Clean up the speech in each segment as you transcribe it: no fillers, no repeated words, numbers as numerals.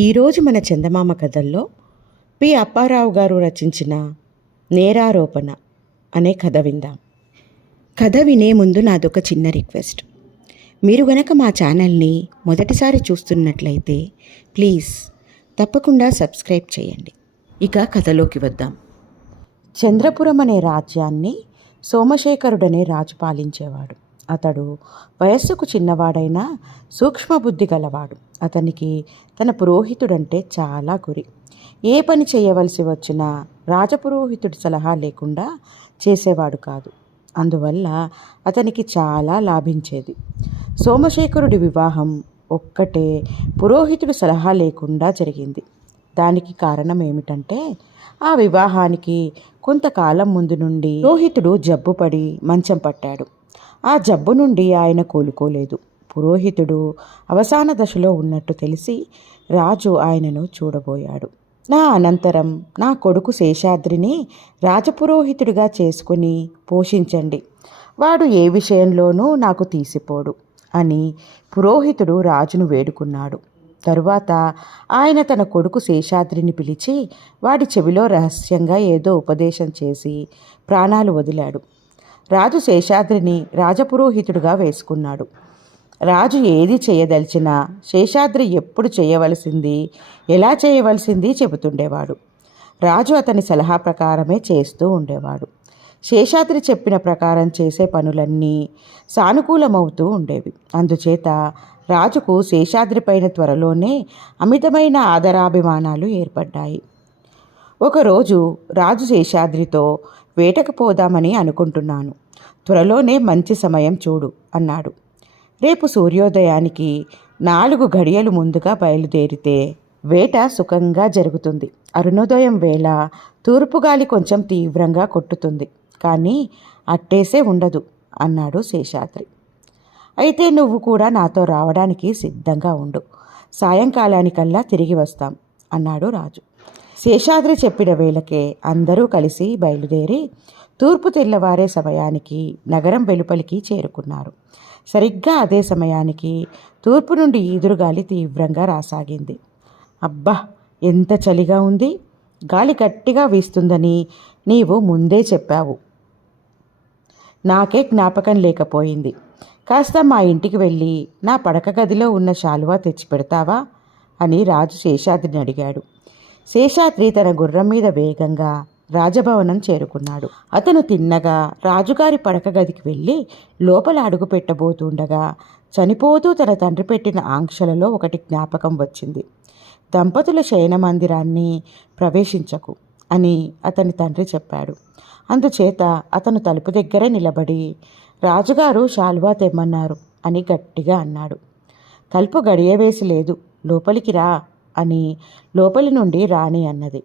ఈరోజు మన చందమామ కథల్లో పి అప్పారావు గారు రచించిన నేరారోపణ అనే కథ విందాం. కథ వినే ముందు నాదొక చిన్న రిక్వెస్ట్. మీరు గనక మా ఛానల్ని మొదటిసారి చూస్తున్నట్లయితే ప్లీజ్ తప్పకుండా సబ్స్క్రైబ్ చేయండి. ఇక కథలోకి వద్దాం. చంద్రపురం అనే రాజ్యాన్ని సోమశేఖరుడనే రాజు పాలించేవాడు. అతడు వయస్సుకు చిన్నవాడైనా సూక్ష్మబుద్ధి గలవాడు. అతనికి తన పురోహితుడంటే చాలా గురి. ఏ పని చేయవలసి వచ్చినా రాజపురోహితుడి సలహా లేకుండా చేసేవాడు కాదు. అందువల్ల అతనికి చాలా లాభించేది. సోమశేఖరుడి వివాహం ఒక్కటే పురోహితుడి సలహా లేకుండా జరిగింది. దానికి కారణం ఏమిటంటే ఆ వివాహానికి కొంతకాలం ముందు నుండి పురోహితుడు జబ్బుపడి మంచం పట్టాడు. ఆ జబ్బు నుండి ఆయన కోలుకోలేదు. పురోహితుడు అవసాన దశలో ఉన్నట్టు తెలిసి రాజు ఆయనను చూడబోయాడు. నా అనంతరం నా కొడుకు శేషాద్రిని రాజపురోహితుడిగా చేసుకుని పోషించండి, వాడు ఏ విషయంలోనూ నాకు తీసిపోడు అని పురోహితుడు రాజును వేడుకున్నాడు. తరువాత ఆయన తన కొడుకు శేషాద్రిని పిలిచి వాడి చెవిలో రహస్యంగా ఏదో ఉపదేశం చేసి ప్రాణాలు వదిలాడు. రాజు శేషాద్రిని రాజపురోహితుడిగా వేసుకున్నాడు. రాజు ఏది చేయదలిచినా శేషాద్రి ఎప్పుడు చేయవలసింది, ఎలా చేయవలసింది చెబుతుండేవాడు. రాజు అతని సలహా ప్రకారమే చేస్తూ ఉండేవాడు. శేషాద్రి చెప్పిన ప్రకారం చేసే పనులన్నీ సానుకూలమవుతూ ఉండేవి. అందుచేత రాజుకు శేషాద్రి పైన త్వరలోనే అమితమైన ఆదరాభిమానాలు ఏర్పడ్డాయి. ఒకరోజు రాజు శేషాద్రితో వేటకు పోదామని అనుకుంటున్నాను, త్వరలోనే మంచి సమయం చూడు అన్నాడు. రేపు సూర్యోదయానికి 4 గడియలు ముందుగా బయలుదేరితే వేట సుఖంగా జరుగుతుంది. అరుణోదయం వేళ తూర్పుగాలి కొంచెం తీవ్రంగా కొట్టుతుంది, కానీ అట్టేసే ఉండదు అన్నాడు శేషాద్రి. అయితే నువ్వు కూడా నాతో రావడానికి సిద్ధంగా ఉండు, సాయంకాలానికల్లా తిరిగి వస్తాం అన్నాడు రాజు. శేషాద్రి చెప్పిన వేళకే అందరూ కలిసి బయలుదేరి తూర్పు తెల్లవారే సమయానికి నగరం వెలుపలికి చేరుకున్నారు. సరిగ్గా అదే సమయానికి తూర్పు నుండి ఈదురుగాలి తీవ్రంగా రాసాగింది. అబ్బా, ఎంత చలిగా ఉంది! గాలి గట్టిగా వీస్తుందని నీవు ముందే చెప్పావు, నాకే జ్ఞాపకం లేకపోయింది. కాస్త మా ఇంటికి వెళ్ళి నా పడక గదిలో ఉన్న శాలువా తెచ్చి పెడతావా అని రాజు శేషాద్రిని అడిగాడు. శేషాద్రి తన గుర్రం మీద వేగంగా రాజభవనం చేరుకున్నాడు. అతను తిన్నగా రాజుగారి పడక గదికి వెళ్ళి లోపల అడుగు పెట్టబోతుండగా చనిపోతూ తన తండ్రి పెట్టిన ఆంక్షలలో ఒకటి జ్ఞాపకం వచ్చింది. దంపతుల శయన మందిరాన్ని ప్రవేశించకు అని అతని తండ్రి చెప్పాడు. అందుచేత అతను తలుపు దగ్గరే నిలబడి రాజుగారు శాలువా తెమ్మన్నారు అని గట్టిగా అన్నాడు. తలుపు గడియవేసి లేదు, లోపలికి రా అని లోపలి నుండి రాణి అన్నది.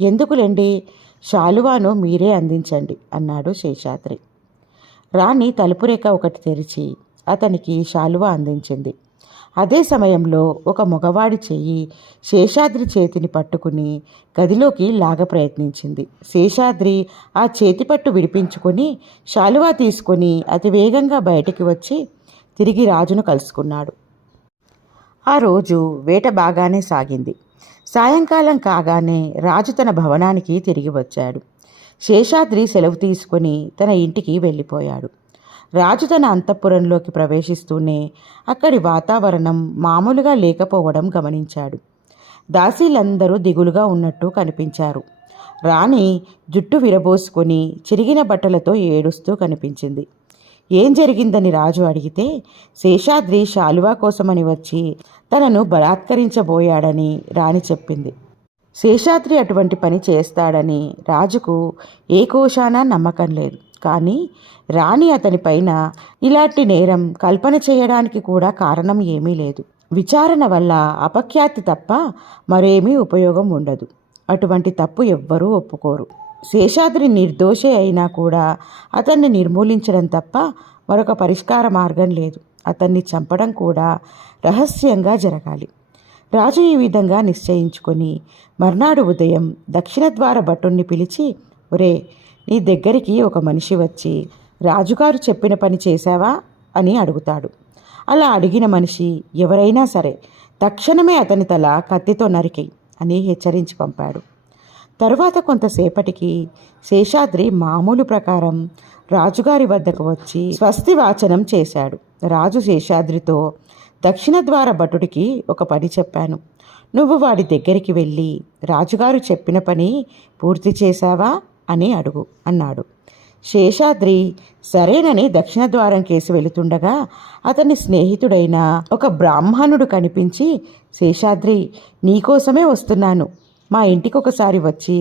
ఎందుకులేండి, శాలువాను మీరే అందించండి అన్నాడు శేషాద్రి. రాణి తలుపు రేఖ ఒకటి తెరిచి అతనికి శాలువా అందించింది. అదే సమయంలో ఒక మగవాడి చెయ్యి శేషాద్రి చేతిని పట్టుకుని గదిలోకి లాగ ప్రయత్నించింది. శేషాద్రి ఆ చేతిపట్టు విడిపించుకొని శాలువా తీసుకొని అతి వేగంగా బయటికి వచ్చి తిరిగి రాజును కలుసుకున్నాడు. ఆ రోజు వేట బాగానే సాగింది. సాయంకాలం కాగానే రాజు తన భవనానికి తిరిగి వచ్చాడు. శేషాద్రి సెలవు తీసుకొని తన ఇంటికి వెళ్ళిపోయాడు. రాజు తన అంతఃపురంలోకి ప్రవేశిస్తూనే అక్కడి వాతావరణం మామూలుగా లేకపోవడం గమనించాడు. దాసీలందరూ దిగులుగా ఉన్నట్టు కనిపించారు. రాణి జుట్టు విరబోసుకొని చిరిగిన బట్టలతో ఏడుస్తూ కనిపించింది. ఏం జరిగిందని రాజు అడిగితే శేషాద్రి శాలువా కోసమని వచ్చి తనను బలాత్కరించబోయాడని రాణి చెప్పింది. శేషాద్రి అటువంటి పని చేస్తాడని రాజుకు ఏ కోశానా నమ్మకం లేదు. కానీ రాణి అతనిపైన ఇలాంటి నేరం కల్పన చేయడానికి కూడా కారణం ఏమీ లేదు. విచారణ వల్ల అపఖ్యాతి తప్ప మరేమీ ఉపయోగం ఉండదు. అటువంటి తప్పు ఎవ్వరూ ఒప్పుకోరు. శేషాద్రి నిర్దోషే అయినా కూడా అతన్ని నిర్మూలించడం తప్ప మరొక పరిష్కార మార్గం లేదు. అతన్ని చంపడం కూడా రహస్యంగా జరగాలి. రాజు ఈ విధంగా నిశ్చయించుకొని మర్నాడు ఉదయం దక్షిణ ద్వార భటుణ్ణి పిలిచి, ఒరే, నీ దగ్గరికి ఒక మనిషి వచ్చి రాజుగారు చెప్పిన పని చేశావా అని అడుగుతాడు. అలా అడిగిన మనిషి ఎవరైనా సరే తక్షణమే అతని తల కత్తితో నరికేయి అని హెచ్చరించి పంపాడు. తరువాత కొంతసేపటికి శేషాద్రి మామూలు ప్రకారం రాజుగారి వద్దకు వచ్చి స్వస్తి వాచనం చేశాడు. రాజు శేషాద్రితో, దక్షిణ ద్వార భటుడికి ఒక పని చెప్పాను. నువ్వు వాడి దగ్గరికి వెళ్ళి రాజుగారు చెప్పిన పని పూర్తి చేశావా అని అడుగు అన్నాడు. శేషాద్రి సరేనని దక్షిణ ద్వారం కేసి వెళుతుండగా అతని స్నేహితుడైన ఒక బ్రాహ్మణుడు కనిపించి, శేషాద్రి, నీకోసమే వస్తున్నాను, మా ఇంటికి ఒకసారి వచ్చి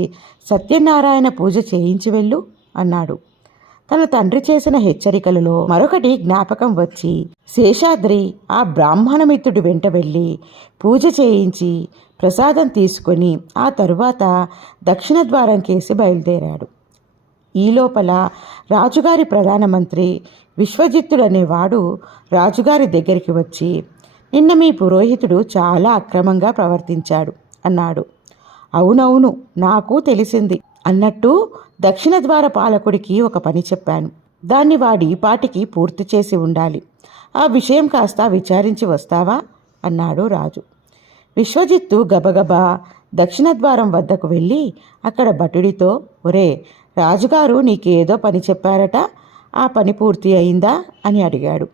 సత్యనారాయణ పూజ చేయించి వెళ్ళు అన్నాడు. తన తండ్రి చేసిన హెచ్చరికలలో మరొకటి జ్ఞాపకం వచ్చి శేషాద్రి ఆ బ్రాహ్మణమిత్రుడి వెంట వెళ్ళి పూజ చేయించి ప్రసాదం తీసుకొని ఆ తరువాత దక్షిణ ద్వారం కేసి బయలుదేరాడు. ఈ లోపల రాజుగారి ప్రధానమంత్రి విశ్వజిత్తుడనేవాడు రాజుగారి దగ్గరికి వచ్చి, నిన్న మీ పురోహితుడు చాలా అక్రమంగా ప్రవర్తించాడు అన్నాడు. అవునవును, నాకు తెలిసింది అన్నట్టు దక్షిణ ద్వార పాలకుడికి ఒక పని చెప్పాను. దాన్ని వాడి పాటికి పూర్తి చేసి ఉండాలి. ఆ విషయం కాస్త విచారించి వస్తావా అన్నాడు రాజు. విశ్వజిత్తు గబగబా దక్షిణ ద్వారం వద్దకు వెళ్ళి అక్కడ భటుడితో, ఒరే, రాజుగారు నీకేదో పని చెప్పారట, ఆ పని పూర్తి అయిందా అని అడిగాడు.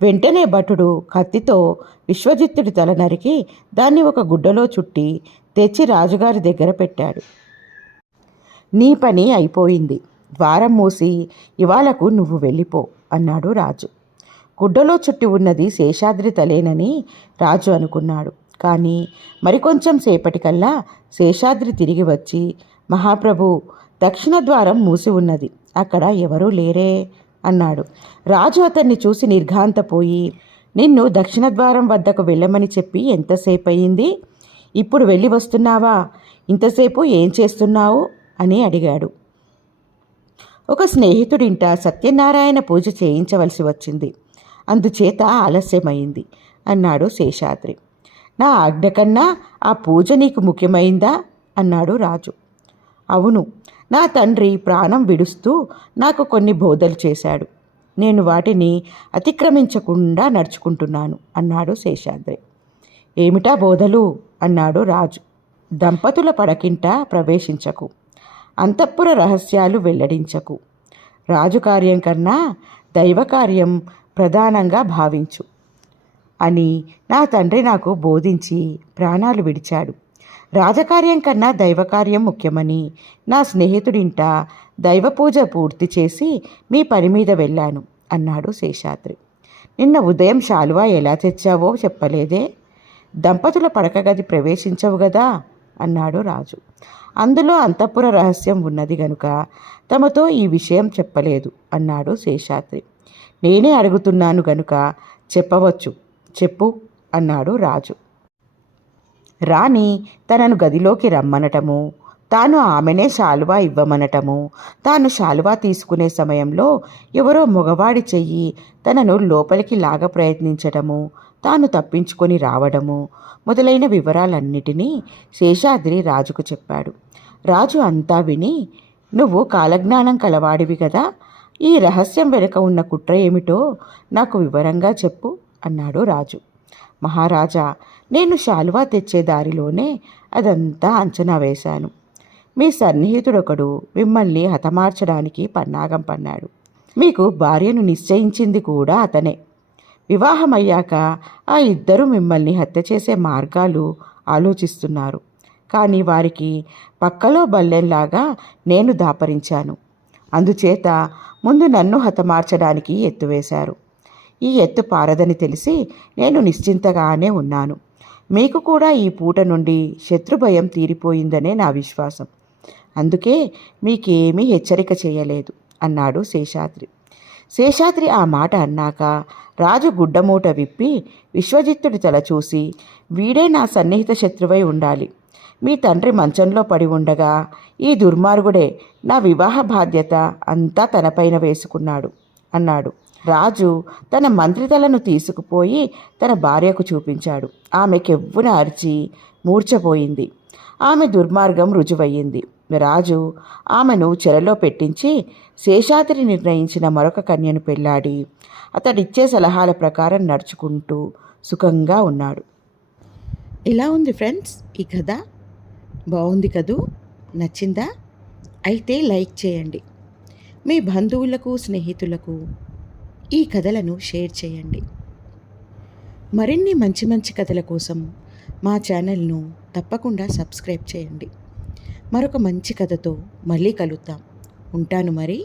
వెంటనే భటుడు కత్తితో విశ్వజిత్తుడి తల నరికి దాన్ని ఒక గుడ్డలో చుట్టి తెచ్చి రాజుగారి దగ్గర పెట్టాడు. నీ పని అయిపోయింది, ద్వారం మూసి ఇవాళకు నువ్వు వెళ్ళిపో అన్నాడు రాజు. గుడ్డలో చుట్టి ఉన్నది శేషాద్రి తలేనని రాజు అనుకున్నాడు. కానీ మరికొంచెం సేపటికల్లా శేషాద్రి తిరిగి వచ్చి, మహాప్రభు, దక్షిణ ద్వారం మూసి ఉన్నది, అక్కడ ఎవరూ లేరే అన్నాడు. రాజు అతన్ని చూసి నిర్ఘాంతపోయి, నిన్ను దక్షిణ ద్వారం వద్దకు వెళ్ళమని చెప్పి ఎంతసేపు అయింది? ఇప్పుడు వెళ్ళి వస్తున్నావా? ఇంతసేపు ఏం చేస్తున్నావు అని అడిగాడు. ఒక స్నేహితుడింట సత్యనారాయణ పూజ చేయించవలసి వచ్చింది, అందుచేత ఆలస్యమైంది అన్నాడు శేషాద్రి. నా ఆజ్ఞ కన్నా ఆ పూజ నీకు ముఖ్యమైందా అన్నాడు రాజు. అవును, నా తండ్రి ప్రాణం విడుస్తూ నాకు కొన్ని బోధలు చేశాడు, నేను వాటిని అతిక్రమించకుండా నడుచుకుంటున్నాను అన్నాడు శేషాద్రి. ఏమిటా బోధలు అన్నాడు రాజు. దంపతుల పడకింట ప్రవేశించకు, అంతఃపుర రహస్యాలు వెల్లడించకు, రాజుకార్యం కన్నా దైవకార్యం ప్రధానంగా భావించు అని నా తండ్రి నాకు బోధించి ప్రాణాలు విడిచాడు. రాజకార్యం కన్నా దైవకార్యం ముఖ్యమని నా స్నేహితుడింట దైవపూజ పూర్తి చేసి మీ పని మీద వెళ్ళాను అన్నాడు శేషాద్రి. నిన్న ఉదయం శాలువా ఎలా తెచ్చావో చెప్పలేదే? దంపతుల పడక గది ప్రవేశించవు గదా అన్నాడు రాజు. అందులో అంతఃపుర రహస్యం ఉన్నది గనుక తమతో ఈ విషయం చెప్పలేదు అన్నాడు శేషాద్రి. నేనే అడుగుతున్నాను గనుక చెప్పవచ్చు, చెప్పు అన్నాడు రాజు. రాణి తనను గదిలోకి రమ్మనటము, తాను ఆమెనే శాలువా ఇవ్వమనటము, తాను శాలువా తీసుకునే సమయంలో ఎవరో మగవాడి చెయ్యి తనను లోపలికి లాగ ప్రయత్నించటము, తాను తప్పించుకొని రావడము మొదలైన వివరాలన్నిటినీ శేషాద్రి రాజుకు చెప్పాడు. రాజు అంతా విని, నువ్వు కాలజ్ఞానం కలవాడివి కదా, ఈ రహస్యం వెనుక ఉన్న కుట్ర ఏమిటో నాకు వివరంగా చెప్పు అన్నాడు రాజు. మహారాజా, నేను శాలువా తెచ్చే దారిలోనే అదంతా అంచనా వేశాను. మీ సన్నిహితుడొకడు మిమ్మల్ని హతమార్చడానికి పన్నాగం పన్నాడు. మీకు భార్యను నిశ్చయించింది కూడా అతనే. వివాహమయ్యాక ఆ ఇద్దరు మిమ్మల్ని హత్య చేసే మార్గాలు ఆలోచిస్తున్నారు. కానీ వారికి పక్కలో బల్లెంలాగా నేను దాపరించాను. అందుచేత ముందు నన్ను హతమార్చడానికి ఎత్తువేశారు. ఈ ఎత్తు పారదని తెలిసి నేను నిశ్చింతగానే ఉన్నాను. మీకు కూడా ఈ పూట నుండి శత్రుభయం తీరిపోయిందనే నా విశ్వాసం. అందుకే మీకేమీ హెచ్చరిక చేయలేదు అన్నాడు శేషాద్రి. శేషాద్రి ఆ మాట అన్నాక రాజు గుడ్డమూట విప్పి విశ్వజిత్తుడి తల చూసి, వీడే నా సన్నిహిత శత్రువై ఉండాలి. మీ తండ్రి మంచంలో పడి ఉండగా ఈ దుర్మార్గుడే నా వివాహ బాధ్యత అంతా తనపైన వేసుకున్నాడు అన్నాడు. రాజు తన మంత్రితలను తీసుకుపోయి తన భార్యకు చూపించాడు. ఆమె కెవ్వున అరిచి మూర్ఛపోయింది. ఆమె దుర్మార్గం రుజువయ్యింది. రాజు ఆమెను చెరలో పెట్టించి శేషాద్రి నిర్ణయించిన మరొక కన్యను పెళ్లాడి అతడిచ్చే సలహాల ప్రకారం నడుచుకుంటూ సుఖంగా ఉన్నాడు. ఎలా ఉంది ఫ్రెండ్స్ ఈ కథ? బాగుంది కదూ? నచ్చిందా? అయితే లైక్ చేయండి. మీ బంధువులకు, స్నేహితులకు ఈ కథలను షేర్ చేయండి. మరిన్ని మంచి మంచి కథల కోసం మా ఛానల్ను తప్పకుండా సబ్స్క్రైబ్ చేయండి. మరొక మంచి కథతో మళ్ళీ కలుద్దాం. ఉంటాను మరి.